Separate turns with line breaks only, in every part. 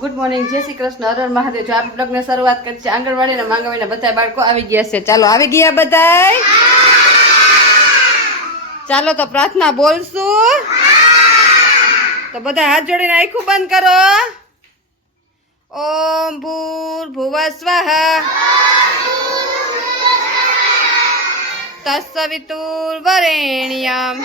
Good morning જય શ્રી કૃષ્ણ. હરણ મહાદેવ, જો આપણે બ્લોગની શરૂઆત કરી છે, આંગણવાડીના માંગવાડીના બધા બાળકો આવી ગયા છે. ચાલો, આવી ગયા બધાય? ચાલો, તો પ્રાર્થના બોલશું. તો બધા હાથ જોડીને આખું બંધ કરો. ઓમ ભૂર ભુવ સ્વાહા. તસ્સવિતુર વરેણ્યમ.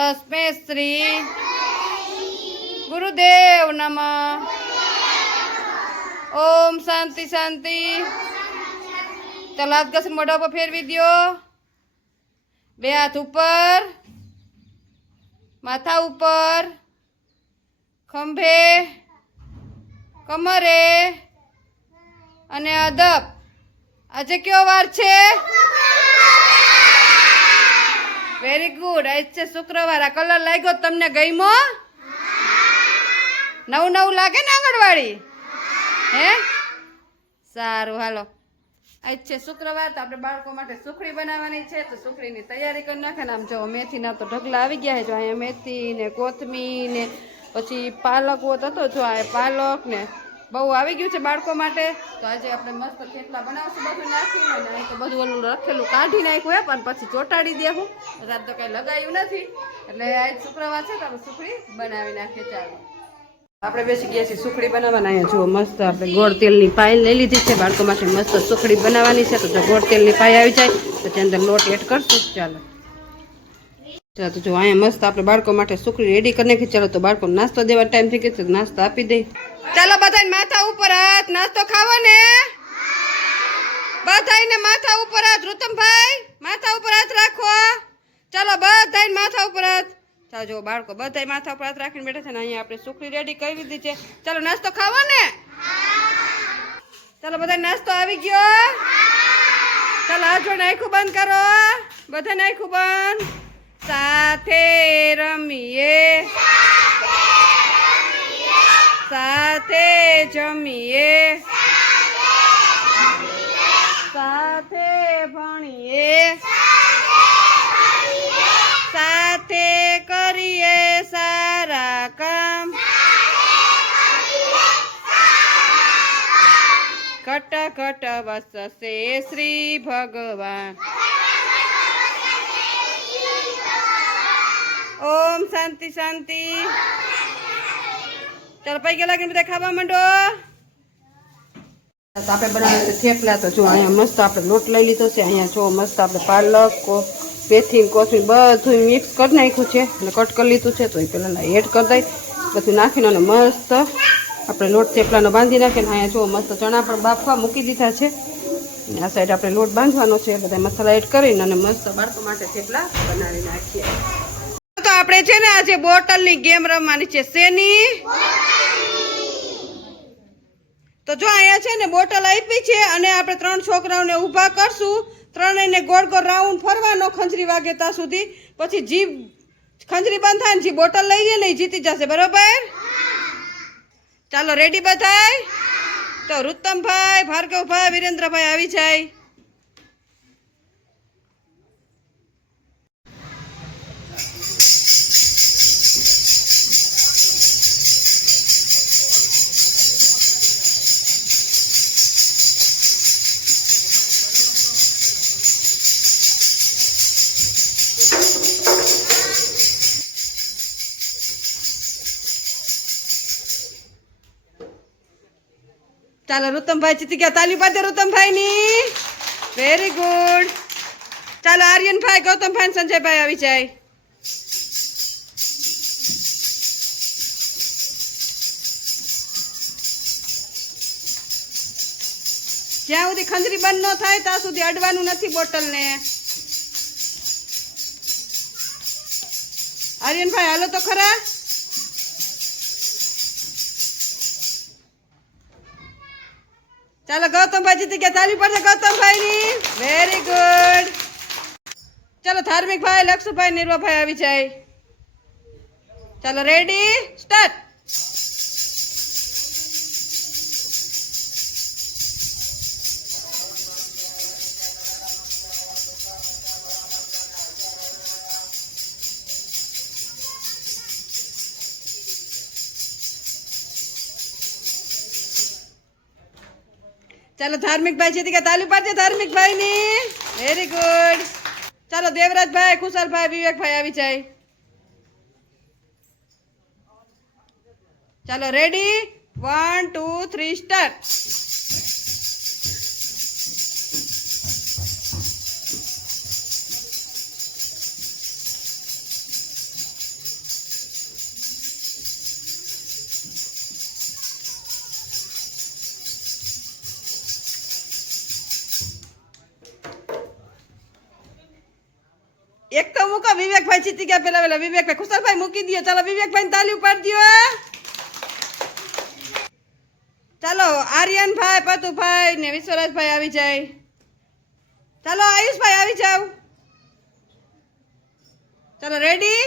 તસ્મે શ્રી ગુરુદેવ નમ ઓમ શાંતિ શાંતિ ચાલો હાથ મોઢા પર ફેરવી દ્યો બે હાથ ઉપર માથા ઉપર ખંભે કમરે અને અદબ આજે કયો વાર છે વેરી ગુડ આજ છે શુક્રવાર આ કલર લાગ્યો તમને ગઈમો નવું નવું લાગે ને આંગણવાડી? હે? સારું, હાલો. આજ છે શુક્રવાર તો આપણે બાળકો માટે સુખડી બનાવવાની છે, તો સુખડીની તૈયારી કરી નાખે ને આમ જો મેથીના તો ઢગલા આવી ગયા છે, જો અહીંયા મેથી ને કોથમી ને પછી પાલક હોત હતો, જો આ પાલક ને બહુ આવી ગયું છે બાળકો માટે. તો આજે આપણે મસ્ત થેપલા બનાવશું બધું નાખીને તો બધું ઓલું રખેલું કાઢી નાખ્યું હે, પણ પછી ચોટાડી દેવું રાત તો કંઈ લગાવ્યું નથી. એટલે આજ શુક્રવાર છે તો આપણે સુખડી બનાવી નાખીએ ચાલો. આપણે બેસી ગયા છીએ સુખડી બનાવવાના. અહીંયા જુઓ મસ્ત આપણે ગોળ તેલની પાય લઈ લીધી છે. બાળકો માટે મસ્ત સુખડી બનાવવાની છે. તો જો ગોળ તેલની પાય આવી જાય, તો તેની અંદર લોટ એડ કરશું. ચાલો. ચાલો, તો જો અહીંયા મસ્ત આપણે બાળકો માટે સુખડી રેડી કરી નાખી. ચાલો, તો બાળકો નાસ્તો દેવા ટાઈમ થઈ ગયો છે નાસ્તો આપી દે. ચાલો બધાને માથા ઉપર હાથ. નાસ્તો ખાવો ને? બધાને માથા ઉપર હાથ. રુતમભાઈ માથા ઉપર હાથ રાખો. ચાલો બધાને માથા ઉપર હાથ. ચાલો, જો બાળકો બધા માથા ઉપર હાથ રાખીને બેઠા છે ને, અહીંયા આપણે સુખડી રેડી કરી દીધી છે. ચાલો, નાસ્તો ખાવો ને? ચાલો બધા નાસ્તો આવી ગયો. ચાલો હાથ જોડે આખું બંધ કરો. બધાને આખું બંધ. સાથે રમીએ. સાથે જમીએ. સાથે ભણીએ. સાથે કરીએ સારા કામ. કટ કટ વસશે શ્રી ભગવાન. શાંતિ શાંતિ. ચાલો, પૈકી લાગીને બધા ખાવા માંડો? આપણે બનાવે થેપલા. તો જો અહીંયા મસ્ત આપણે લોટ લઈ લીધો છે. અહીંયા જો મસ્ત આપણે પાલક, કો- મેથી કોથમીર બધું મિક્સ કરી નાખ્યું છે. અને કટ કરી લીધું છે. તો એ પહેલાં એડ કરી દઈ. બધું નાખીને અને મસ્ત આપણે લોટ થેપલાનો બાંધી નાખીને અહીંયા જો મસ્ત ચણા પણ બાફવા મૂકી દીધા છે. આ સાઈડ આપણે લોટ બાંધવાનો છે. બધા મસાલા એડ કરીને અને મસ્ત બાળકો માટે થેપલા બનાવી નાખીએ. તો આપણે છે ને આજે બોટલની ગેમ રમવાની છે. શેની? તો જો અહીંયા છે ને બોટલ આપી છે અને આપણે ત્રણ છોકરાઓને ઊભા કરશું. ત્રણેયને ગોળ ગોળ રાઉન્ડ ફરવાનો ખંજરી વાગે ત્યાં સુધી. પછી જીભ ખંજરી બંધ થાય ને જે બોટલ લઈ લે ને જીતી જશે. બરોબર? ચાલો રેડી બધાય? તો રૂત્તમભાઈ, ભાર્ગવભાઈ, વિરેન્દ્રભાઈ આવી જાય. ચાલો રૂતમભાઈ જીતી ગયા. તાલી પાડે રૂતમભાઈ ની વેરી ગુડ ચાલો આર્યનભાઈ, ગૌતમભાઈ સંજયભાઈ આવી જાય. જ્યાં સુધી ખંજરી બંધ ન થાય, ત્યાં સુધી અડવાનું નથી બોટલને. આર્યનભાઈ, હાલો તો ખરા. ચાલો ગૌતમભાઈ જીતી ગયા. તાલી પડશે ગૌતમભાઈની વેરી ગુડ ચાલો ધાર્મિક ભાઈ, લક્ષુભાઈ નિર્વાભાઈ આવી જાય. ચાલો રેડી સ્ટાર્ટ ચાલો ધાર્મિક ભાઈ જીતી ગયા તાલી પાડજે ધાર્મિક ભાઈ ની વેરી ગુડ ચાલો દેવરાજભાઈ કુશલભાઈ વિવેકભાઈ આવી જાય. ચાલો ready one two three start મૂકો વિવેકભાઈ જીતી ગયા પેલા પેલા વિવેકભાઈ કુશલભાઈ મૂકી દો ચાલો વિવેકભાઈ તાલી ઉપાડી દો ચાલો આર્યનભાઈ પતુભાઈ ને વિશ્વરાજભાઈ આવી જાય ચાલો આયુષભાઈ આવી જાવ ચાલો ready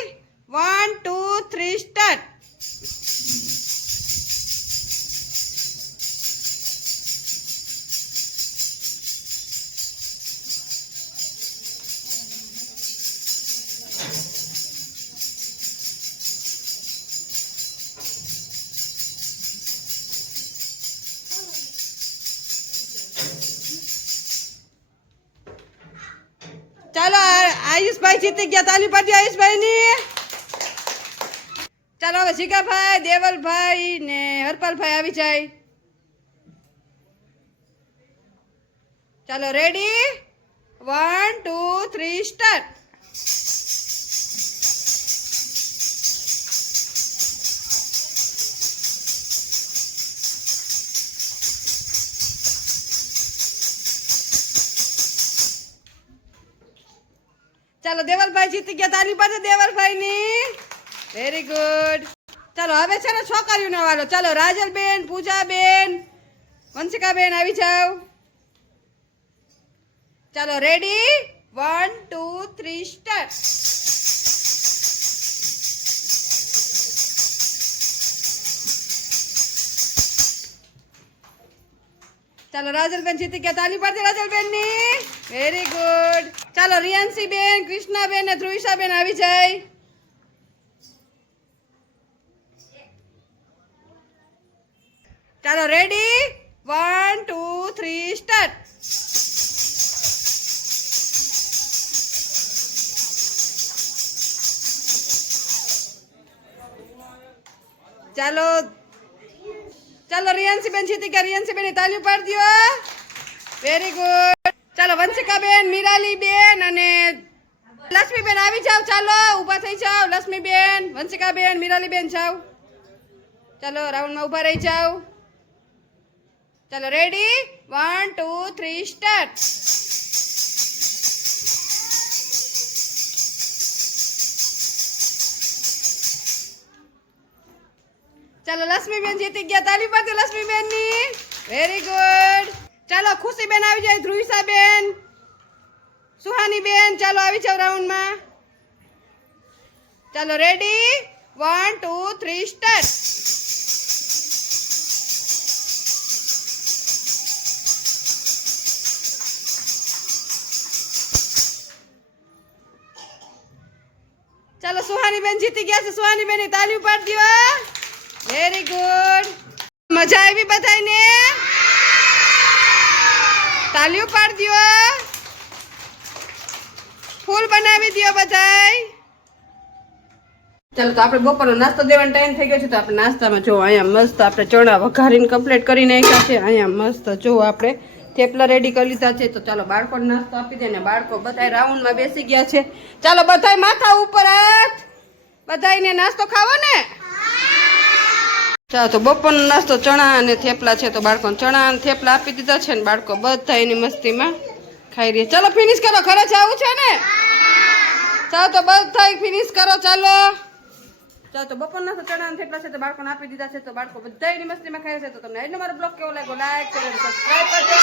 one two three start આયુષભાઈ જીતી ગયા. તાલી પાડી આયુષભાઈ ની ચાલો હવે શિખાભાઈ દેવલભાઈ ને હરપાલભાઈ આવી જાય. ચાલો ready one two three start ચાલો દેવલભાઈ જીતી ગયા. તારી પાસે દેવલભાઈ ની વેરી ગુડ ચાલો, હવે છે ને છોકરીઓને વાલો. ચાલો, રાજલબેન, પૂજાબેન, વંશિકાબેન આવી જાવ ચાલો ready one two three start ચાલો, રાજલબેન જીતી ગયા. તાલી પાડજે રાજલબેનની વેરી ગુડ ચાલો રિયાન્સી બેન કૃષ્ણાબેન ને ધ્રુવિશાબેન આવી જાય. ચાલો ready one two three start ચાલો ચાલો રિયાન્સી બેન જીતી ગયા. રિયાન્સી બેન તાલી પાડી દો વેરી ગુડ ચાલો વંશિકાબેન, મીરાલીબેન અને લક્ષ્મીબેન આવી જાવ ચાલો, ઊભા થઈ જાવ લક્ષ્મીબેન, વંશિકાબેન વંશિકા બેન મીરાલી જાવ ચાલો, રાઉન્ડમાં ઊભા રહી જાવ ચાલો, ready? One, two, three, start. ચાલો, લક્ષ્મીબેન જીતી ગયા. તાલી પાડજો, લક્ષ્મીબેનની. વેરી ગુડ ચાલો ખુશીબેન આવી જાય ધ્રુવિસાબેન સુહાનીબેન ચાલો, આવી જાવ રાઉન્ડમાં. ચાલો, ready? One, two, three, start. ચાલો સુહાનીબેન જીતી ગયા છે. સુહાનીબેનની તાલી ઉપાડી દીવા વેરી ગુડ મજા આવી બધાને તાલીઓ પાડી દો ફૂલ બનાવી દો બધાય. ચાલો તો આપણે બપોરનો નાસ્તો દેવાનો ટાઈમ થઈ ગયો છે તો આપણે નાસ્તામાં જો અહીંયા મસ્ત આપણે ચણા વઘારીને કમ્પ્લીટ કરી નાખ્યા છે. અહીંયા મસ્ત જો આપણે થેપલા રેડી કરી લીધા છે. તો ચાલો બાળકોને નાસ્તો આપી દે ને બાળકો બધા રાઉન્ડમાં બેસી ગયા છે. ચાલો બધાય માથા ઉપર હાથ. બધાયને નાસ્તો ખાવો ને? ચાલો તો બપોરનો નાસ્તો ચણા અને થેપલા છે, તો બાળકોને ચણા અને થેપલા આપી દીધા છે ને બાળકો બધા એની મસ્તીમાં ખાઈ રહ્યા. ચાલો ફિનિશ કરો. ખરે છે આવું છે ને? ચાલો, તો બધા ફિનિશ કરો. ચાલો. ચાલો, તો બપોરના ચણા થેપલા છે, તો બાળકોને આપી દીધા છે, તો બાળકો બધા એની મસ્તીમાં ખાય છે. તો તમને આજનો મારો બ્લોગ કેવો લાગ્યો? લાઈક કરો સબસ્ક્રાઈબ કરજો.